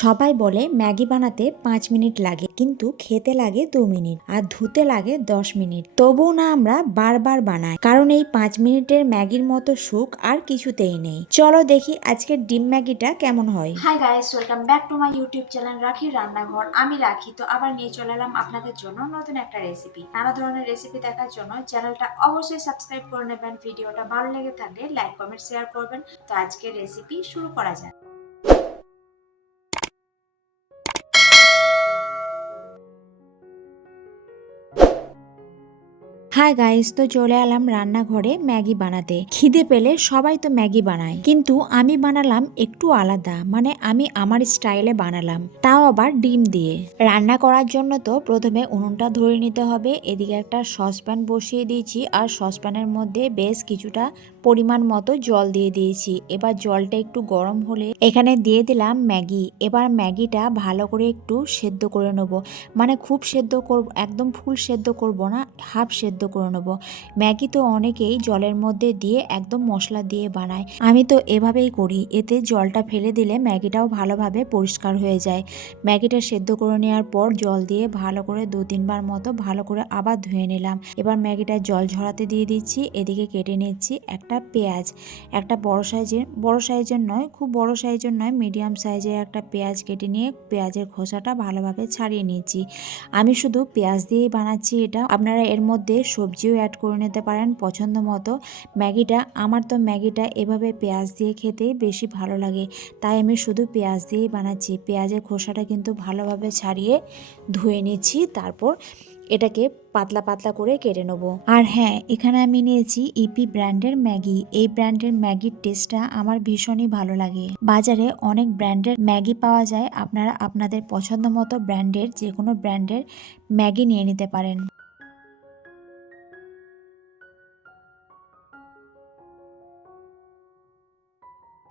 সবাই বলে, ম্যাগি বানাতে পাঁচ মিনিট লাগে, কিন্তু খেতে লাগে দু মিনিট আর ধুতে লাগে দশ মিনিট। তবুও না আমরা বারবার বানাই, কারণ এই পাঁচ মিনিটের ম্যাগির মতো সুখ আর কিছুতেই নেই। চলো দেখি আজকের ডিম ম্যাগিটা কেমন হয়। Hi guys welcome back to my YouTube channel Rakhi রান্নাঘর। আমি রাখি, তো আবার নিয়ে চলে এলাম আপনাদের জন্য নতুন একটা রেসিপি নানা ধরনের রেসিপি দেখার জন্য চ্যানেলটা অবশ্যই সাবস্ক্রাইব করে নেবেন। ভিডিওটা ভালো লেগে থাকলে লাইক কমেন্ট শেয়ার করবেন। তো আজকের রেসিপি শুরু করা যাক। হাই গাইস তো চলে এলাম রান্নাঘরে ম্যাগি বানাতে। খিদে পেলে সবাই তো ম্যাগি বানায়। কিন্তু আমি বানালাম একটু আলাদা মানে আমি আমার স্টাইলে বানালাম। তাও আবার ডিম দিয়ে। রান্না করার জন্য তো প্রথমে উনুনটা ধরে নিতে হবে। এদিকে একটা সসপ্যান বসিয়ে দিয়েছি, আর সসপ্যানের মধ্যে বেশ কিছুটা পরিমাণ মতো জল দিয়ে দিয়েছি। এবার জলটা একটু গরম হলে এখানে দিয়ে দিলাম ম্যাগি। এবার ম্যাগিটা ভালো করে একটু সেদ্ধ করে নেব। মানে খুব সেদ্ধ করব একদম ফুল সেদ্ধ করব না, হাফ সেদ্ধ করে নেব। ম্যাগি তো অনেকেই জলের মধ্যে দিয়ে একদম মশলা দিয়ে বানায়। আমি তো এভাবেই করি। এতে জলটা ফেলে দিলে ম্যাগিটাও ভালোভাবে পরিষ্কার হয়ে যায়। ম্যাগিটা সেদ্ধ করে নেওয়ার পর জল দিয়ে ভালো করে দু তিনবার মতো ভালো করে আবার ধুয়ে নিলাম। এবার ম্যাগিটা জল ঝরাতে দিয়ে দিচ্ছি। এদিকে কেটে নিচ্ছি একটা পেঁয়াজ, একটা বড় সাইজের বড় সাইজের নয়, খুব বড় সাইজের নয় মিডিয়াম সাইজের একটা পেঁয়াজ কেটে নিয়ে পেঁয়াজের খোসাটা ভালোভাবে ছাড়িয়ে নিয়েছি। আমি শুধু পেঁয়াজ দিয়েই বানাচ্ছি এটা। আপনারা এর মধ্যে সবজিও অ্যাড করে নিতে পারেন পছন্দ মতো। ম্যাগিটা, আমার তো ম্যাগিটা এভাবে পেঁয়াজ দিয়ে খেতেই বেশি ভালো লাগে। তাই আমি শুধু পেঁয়াজ দিয়েই বানাচ্ছি। পেঁয়াজের খোসাটা কিন্তু ভালোভাবে ছাড়িয়ে ধুয়ে নিচ্ছি। তারপর এটাকে পাতলা পাতলা করে কেটে নেব। আর হ্যাঁ এখানে আমি নিয়েছি ইপি ব্র্যান্ডের ম্যাগি। এই ব্র্যান্ডের ম্যাগির টেস্টটা আমার ভীষণই ভালো লাগে। বাজারে অনেক ব্র্যান্ডের ম্যাগি পাওয়া যায়। আপনারা আপনাদের পছন্দ মতো ব্র্যান্ডের যে কোনো ব্র্যান্ডের ম্যাগি নিয়ে নিতে পারেন।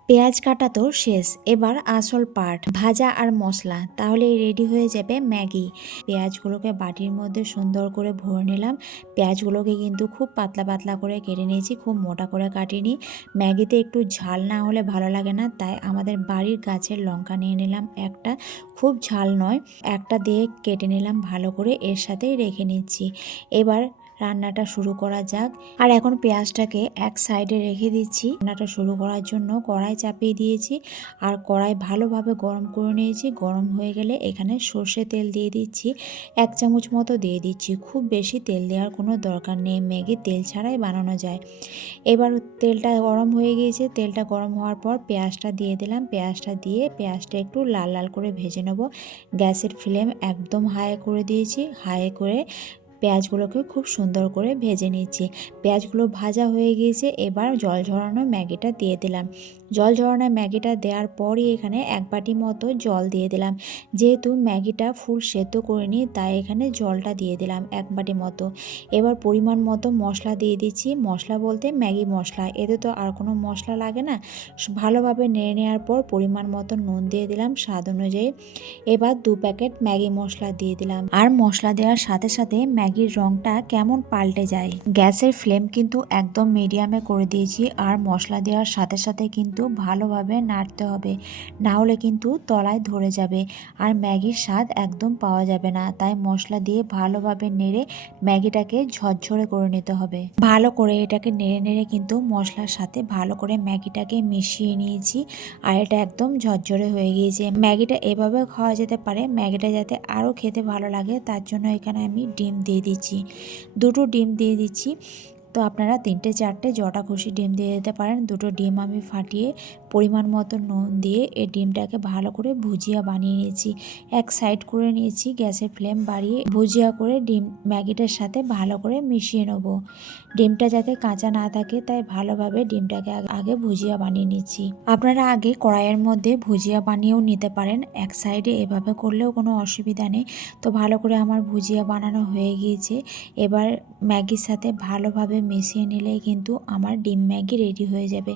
পেঁয়াজ কাটা তো শেষ, এবার আসল পার্ট ভাজা আর মশলা তাহলে রেডি হয়ে যাবে ম্যাগি। পেঁয়াজগুলোকে বাটির মধ্যে সুন্দর করে ভরে নিলাম। পেঁয়াজগুলোকে কিন্তু খুব পাতলা পাতলা করে কেটে নিয়েছি, খুব মোটা করে কাটিনি। ম্যাগিতে একটু ঝাল না হলে ভালো লাগে না, তাই আমাদের বাড়ির গাছের লঙ্কা নিয়ে নিলাম একটা। খুব ঝাল নয়, একটা দিয়ে কেটে নিলাম ভালো করে, এর সাথেই রেখে নিচ্ছি। এবার রান্নাটা শুরু করা যাক। আর এখন পেঁয়াজটাকে এক সাইডে রেখে দিচ্ছি। রান্নাটা শুরু করার জন্য কড়াই চাপিয়ে দিয়েছি। আর কড়াই ভালোভাবে গরম করে নিয়েছি। গরম হয়ে গেলে এখানে সর্ষে তেল দিয়ে দিচ্ছি। এক চামচ মতো দিয়ে দিচ্ছি। খুব বেশি তেল দেওয়ার কোনো দরকার নেই। ম্যাগি তেল ছাড়াই বানানো যায়। এবার তেলটা গরম হয়ে গিয়েছে। তেলটা গরম হওয়ার পর পেঁয়াজটা দিয়ে দিলাম। পেঁয়াজটা দিয়ে পেঁয়াজটা একটু লাল লাল করে ভেজে নেব। গ্যাসের ফ্লেম একদম হাই করে দিয়েছি। হাই করে পেঁয়াজগুলোকে খুব সুন্দর করে ভেজে নিচ্ছি। পেঁয়াজগুলো ভাজা হয়ে গিয়েছে, এবার জল ঝরানো ম্যাগিটা দিয়ে দিলাম। জল ঝরানো ম্যাগিটা দেওয়ার পরই এখানে এক বাটি মতো জল দিয়ে দিলাম। যেহেতু ম্যাগিটা ফুল সেদ্ধ করে নিই তাই এখানে জলটা দিয়ে দিলাম এক বাটি মতো। এবার পরিমাণ মতো মশলা দিয়ে দিচ্ছি। মশলা বলতে ম্যাগি মশলা। এতে তো আর কোনো মশলা লাগে না। ভালোভাবে নেড়ে নেওয়ার পর পরিমাণ মতো নুন দিয়ে দিলাম স্বাদ অনুযায়ী। এবার দু প্যাকেট ম্যাগি মশলা দিয়ে দিলাম। আর মশলা দেওয়ার সাথে সাথে ম্যাগির রঙটা কেমন পাল্টে যায়। গ্যাসের ফ্লেম কিন্তু একদম মিডিয়ামে করে দিয়েছি আর মশলা দেওয়ার সাথে সাথে কিন্তু ভালোভাবে নাড়তে হবে। না হলে কিন্তু তলায় ধরে যাবে আর ম্যাগির স্বাদ একদম পাওয়া যাবে না। তাই মশলা দিয়ে ভালোভাবে নেড়ে ম্যাগিটাকে ঝরঝরে করে নিতে হবে। ভালো করে এটাকে নেড়ে নেড়ে কিন্তু মশলার সাথে ভালো করে ম্যাগিটাকে মিশিয়ে নিয়েছি আর এটা একদম ঝরঝরে হয়ে গিয়েছে। ম্যাগিটা এভাবে খাওয়া যেতে পারে। ম্যাগিটা যাতে আরও খেতে ভালো লাগে তার জন্য এখানে আমি ডিম দিয়ে দিচ্ছি। দুটো ডিম দিয়ে দিচ্ছি। তো আপনারা তিনটে, চারটে জটা খুশি ডিম দিয়ে দিতে পারেন। দুটো ডিম আমি ফাটিয়ে পরিমাণ মতো নুন দিয়ে এই ডিমটাকে ভালো করে ভুজিয়া বানিয়ে নিয়েছি। এক সাইড করে নিয়েছি গ্যাসের ফ্লেম বাড়িয়ে ভুজিয়া করে ডিম ম্যাগিটার সাথে ভালো করে মিশিয়ে নেব। ডিমটা যাতে কাঁচা না থাকে, তাই ভালোভাবে ডিমটাকে আগে- ভুজিয়া বানিয়ে নিচ্ছি। আপনারা আগে কড়াইয়ের মধ্যে ভুজিয়া বানিয়েও নিতে পারেন। এক সাইডে এভাবে করলেও কোনো অসুবিধা নেই। তো ভালো করে আমার ভুজিয়া বানানো হয়ে গিয়েছে। এবার ম্যাগির সাথে ভালোভাবে মিশিয়ে নিলেই কিন্তু আমার ডিম ম্যাগি রেডি হয়ে যাবে।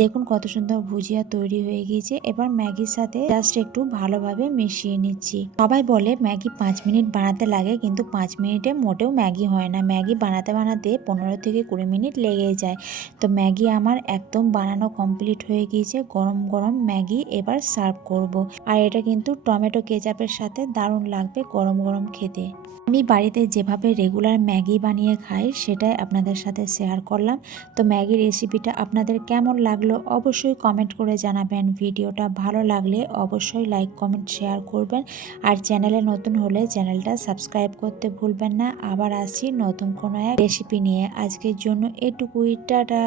দেখুন কত সুন্দর ভুজিয়া তৈরি হয়ে গিয়েছে। এবার ম্যাগির সাথে জাস্ট একটু ভালোভাবে মিশিয়ে নিচ্ছি। সবাই বলে ম্যাগি পাঁচ মিনিট বানাতে লাগে, কিন্তু পাঁচ মিনিটে মোটেও ম্যাগি হয় না। ম্যাগি বানাতে বানাতে পনেরো থেকে কুড়ি মিনিট লেগে যায়। তো ম্যাগি আমার একদম বানানো কমপ্লিট হয়ে গিয়েছে। গরম গরম ম্যাগি এবার সার্ভ করব। আর এটা কিন্তু টমেটো কেচাপের সাথে দারুণ লাগবে গরম গরম খেতে। আমি বাড়িতে যেভাবে রেগুলার ম্যাগি বানিয়ে খাই, সেটাই আপনাদের সাথে শেয়ার করলাম। তো ম্যাগি রেসিপিটা আপনাদের কেমন লাগল অবশ্যই কমেন্ট করে জানাবেন। ভিডিওটা ভালো লাগলে অবশ্যই লাইক কমেন্ট শেয়ার করবেন। আর চ্যানেলে নতুন হলে চ্যানেলটা সাবস্ক্রাইব করতে ভুলবেন না। আবার আসি নতুন কোনো এক রেসিপি নিয়ে। আজকের জন্য এটুকুই, টাটা!